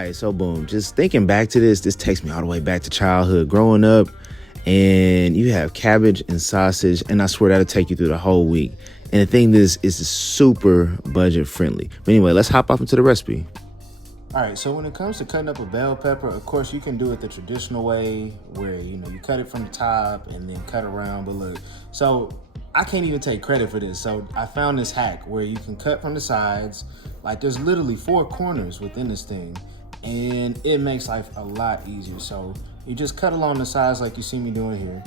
right, so boom, just thinking back to this takes me all the way back to childhood, growing up, and you have cabbage and sausage, and I swear that'll take you through the whole week. And the thing is super budget friendly. But anyway, let's hop off into the recipe. All right, so when it comes to cutting up a bell pepper, of course, you can do it the traditional way where, you cut it from the top and then cut around. But look, so I can't even take credit for this. So I found this hack where you can cut from the sides. Like there's literally 4 corners within this thing, and it makes life a lot easier. So you just cut along the sides like you see me doing here.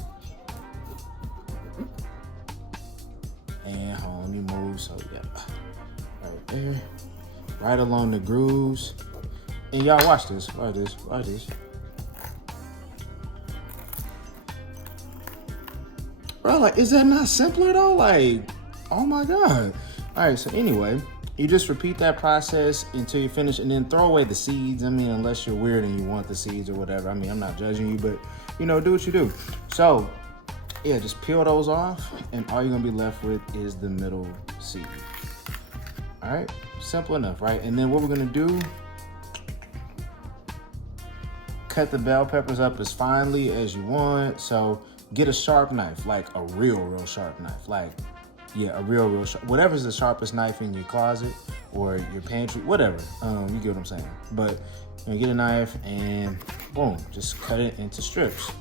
And hold on, let me move. So yeah, right there, right along the grooves. And y'all watch this, watch this. Bro, like, is that not simpler though? Like, oh my God. All right, so anyway, you just repeat that process until you finish, and then throw away the seeds. I mean, unless you're weird and you want the seeds or whatever. I mean, I'm not judging you, but do what you do. So yeah, just peel those off, and all you're gonna be left with is the middle seed. All right, simple enough, right? And then what we're gonna do, cut the bell peppers up as finely as you want. So get a sharp knife, like a real sharp knife. Like, yeah, a real sharp, whatever's the sharpest knife in your closet or your pantry, whatever, you get what I'm saying. But get a knife and boom, just cut it into strips.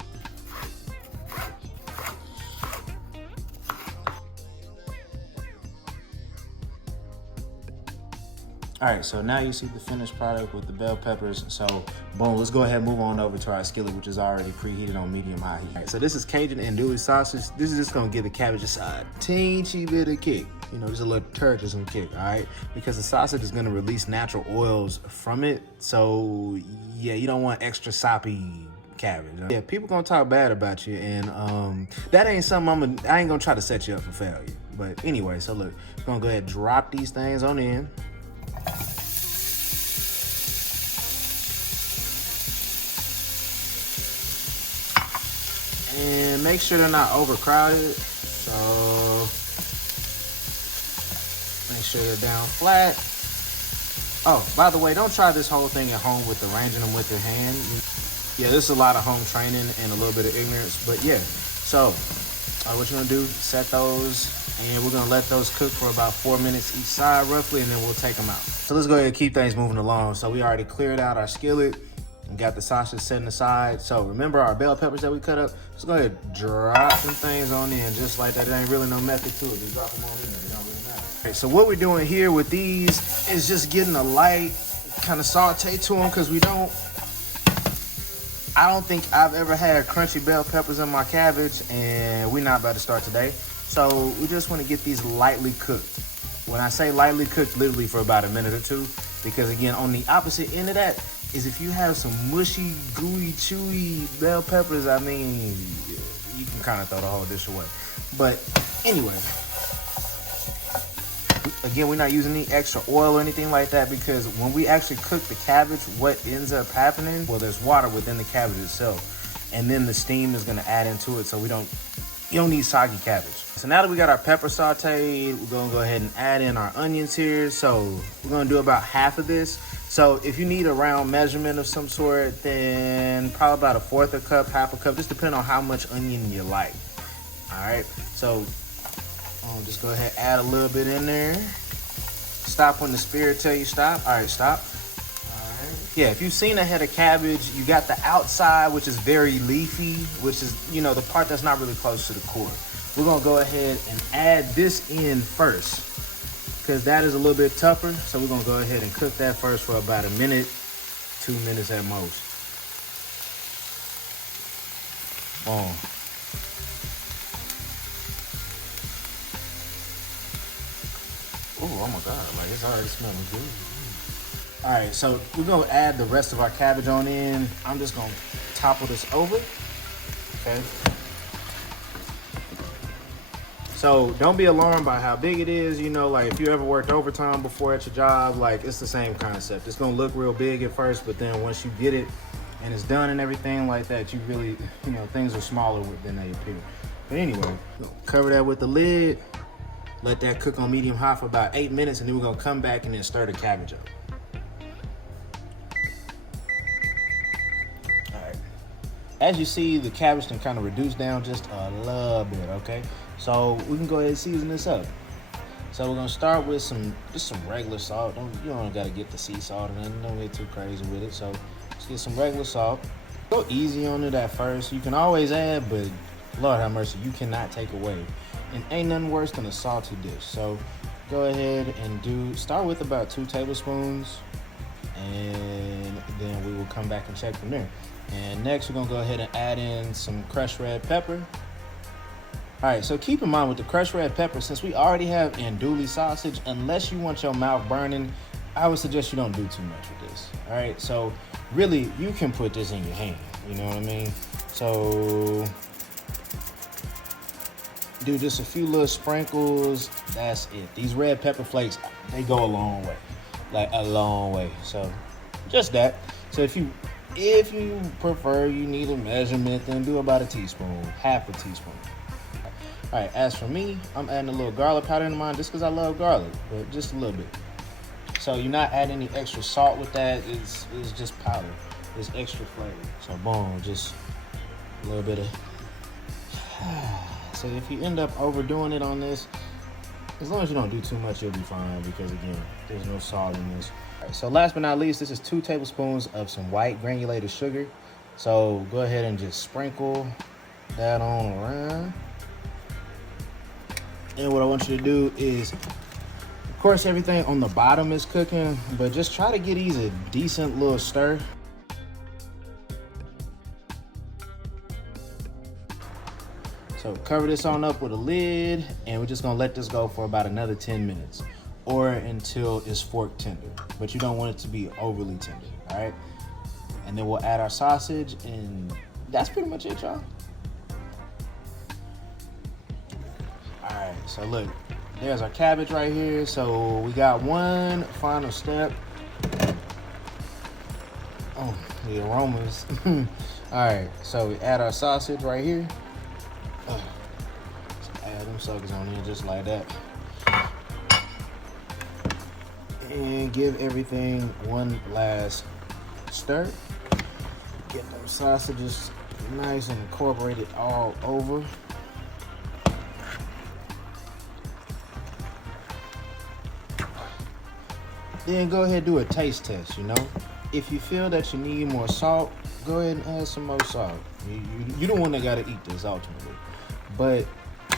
All right, so now you see the finished product with the bell peppers. So boom, let's go ahead and move on over to our skillet, which is already preheated on medium-high heat. All right, so this is Cajun andouille sausage. This is just gonna give the cabbage a teensy bit of kick, just a little tourism kick, all right? Because the sausage is gonna release natural oils from it. So yeah, you don't want extra soppy cabbage. Yeah, people gonna talk bad about you, and that ain't something I ain't gonna try to set you up for failure. But anyway, so look, we're gonna go ahead and drop these things on in. And make sure they're not overcrowded. So make sure they're down flat. Oh, by the way, don't try this whole thing at home with arranging them with your hand. Yeah, this is a lot of home training and a little bit of ignorance, but yeah. So what you're gonna do, set those, and we're gonna let those cook for about 4 minutes each side roughly, and then we'll take them out. So let's go ahead and keep things moving along. So we already cleared out our skillet and got the sausage set aside. So remember our bell peppers that we cut up? Just go ahead and drop some things on in just like that. There ain't really no method to it. Just drop them on in there. It don't really matter. Okay, so what we're doing here with these is just getting a light kind of saute to them, because I don't think I've ever had crunchy bell peppers in my cabbage, and we're not about to start today. So we just want to get these lightly cooked. When I say lightly cooked, literally for about a minute or two, because again, on the opposite end of that is if you have some mushy, gooey, chewy bell peppers, I mean, you can kind of throw the whole dish away. But anyway, again, we're not using any extra oil or anything like that, because when we actually cook the cabbage, what ends up happening, well, there's water within the cabbage itself, and then the steam is gonna add into it, so you don't need soggy cabbage. So now that we got our pepper sauteed, we're gonna go ahead and add in our onions here. So we're gonna do about half of this. So if you need a round measurement of some sort, then probably about 1/4 cup, 1/2 cup, just depending on how much onion you like. All right, so I'll just go ahead, add a little bit in there. Stop when the spirit tell you stop. All right, stop. All right. Yeah, if you've seen a head of cabbage, you got the outside, which is very leafy, which is, the part that's not really close to the core. We're gonna go ahead and add this in first, because that is a little bit tougher. So we're gonna go ahead and cook that first for about 1 minute, 2 minutes at most. Boom. Oh my God, like it's already smelling good. All right, so we're gonna add the rest of our cabbage on in. I'm just gonna topple this over, okay? So don't be alarmed by how big it is. Like if you ever worked overtime before at your job, like it's the same concept. It's gonna look real big at first, but then once you get it and it's done and everything like that, you really, things are smaller than they appear. But anyway, cover that with the lid. Let that cook on medium high for about 8 minutes, and then we're gonna come back and then stir the cabbage up. as you see, the cabbage can kind of reduce down just a little bit, okay? So we can go ahead and season this up. So we're gonna start with just some regular salt. You don't gotta get the sea salt or nothing. Don't get too crazy with it. So let's get some regular salt. Go easy on it at first. You can always add, but Lord have mercy, you cannot take away. And ain't nothing worse than a salty dish. So go ahead and start with about 2 tablespoons, and then we will come back and check from there. And next we're gonna go ahead and add in some crushed red pepper. All right, so keep in mind with the crushed red pepper, since we already have andouille sausage, unless you want your mouth burning, I would suggest you don't do too much with this. All right, so really you can put this in your hand, you know what I mean? So do just a few little sprinkles, that's it. These red pepper flakes, they go a long way, like a long way. So just that. So if you prefer, you need a measurement, then do about a teaspoon, half a teaspoon. All right, as for me, I'm adding a little garlic powder into mine just because I love garlic, but just a little bit. So you're not adding any extra salt with that. It's just powder. It's extra flavor. So boom, just a little bit of. So if you end up overdoing it on this, as long as you don't do too much, you'll be fine, because again, there's no salt in this. All right, so last but not least, this is 2 tablespoons of some white granulated sugar. So go ahead and just sprinkle that on around. And what I want you to do is, of course, everything on the bottom is cooking, but just try to get these a decent little stir. So cover this on up with a lid, and we're just gonna let this go for about another 10 minutes or until it's fork tender, but you don't want it to be overly tender, all right? And then we'll add our sausage, and that's pretty much it, y'all. All right, so look, there's our cabbage right here. So we got one final step. Oh, the aromas. All right, so we add our sausage right here. Just add them suckers on here just like that. And give everything one last stir. Get them sausages nice and incorporated all over. Then go ahead and do a taste test, you know? If you feel that you need more salt, go ahead and add some more salt. You're the one that gotta eat this ultimately. But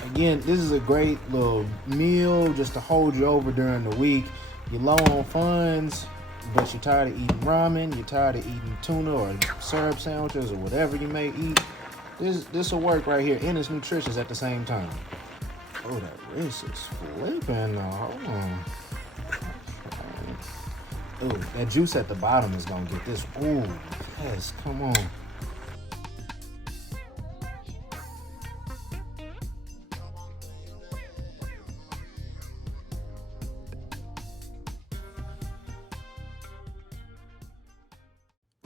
again, this is a great little meal just to hold you over during the week. You're low on funds, but you're tired of eating ramen, you're tired of eating tuna or syrup sandwiches or whatever you may eat. This will work right here, and it's nutritious at the same time. Oh, that wrist is flipping now. Hold on. Ooh, that juice at the bottom is gonna get this. Ooh, yes, come on.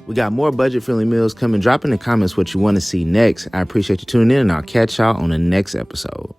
We got more budget-friendly meals coming. Drop in the comments what you want to see next. I appreciate you tuning in, and I'll catch y'all on the next episode.